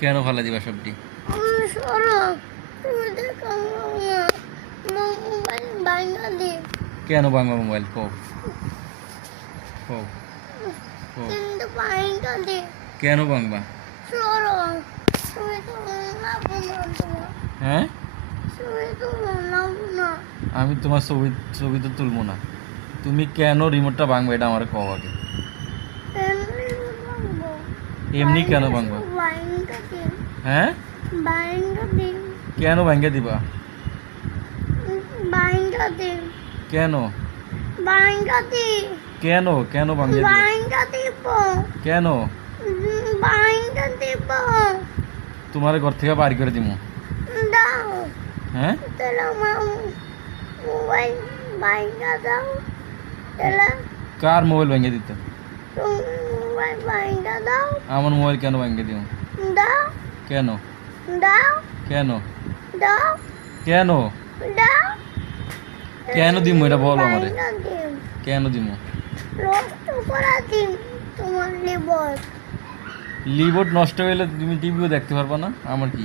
কেন ফালা দিবা সবটি? সরো, তুমি দেখো মোবাইল ভাঙা দি। কেন ভাঙবা মোবাইল? কও কও কও। কিন্তু ভাঙা দি। কেন ভাঙবা? সরো, তুমি তো লাভ না তোমার। হ্যাঁ, তুমি তো লাভ না। আমি তোমার ছবি তো তুলবো না। তুমি কেন রিমোটটা ভাঙবা এটা আমার কও আগে। এমনি ভাঙবো। এমনি কেন ভাঙবা? ভাঙা দি। হ্যাঁ, ভাঙা দি। কেন ভাঙা দিবা? ভাঙা দি। কেন ভাঙা দি। কেন কেন ভাঙা দিবা? ভাঙা দিব। কেন? ভাঙা দিব। তোমার ঘর থেকে বাড়ি করে দিমু। দাও। হ্যাঁ, তাহলে আমার মোবাইল ভাঙা দাও। তাহলে কার মোবাইল ভাঙা দিতে? তুমি মোবাইল ভাঙা দাও। আমার মোবাইল কেন ভাঙা দিও? দাও। কেন দাও। কেন দাও। কেন দাও। কেন দিমু এটা বলো আমারে। ভাঙা দিম। কেন দিমু? নষ্ট করা দিম তোমার লিবর। লিবোর্ড নষ্ট হইলে তুমি টিভিও দেখতে পারবা না। আমার কি?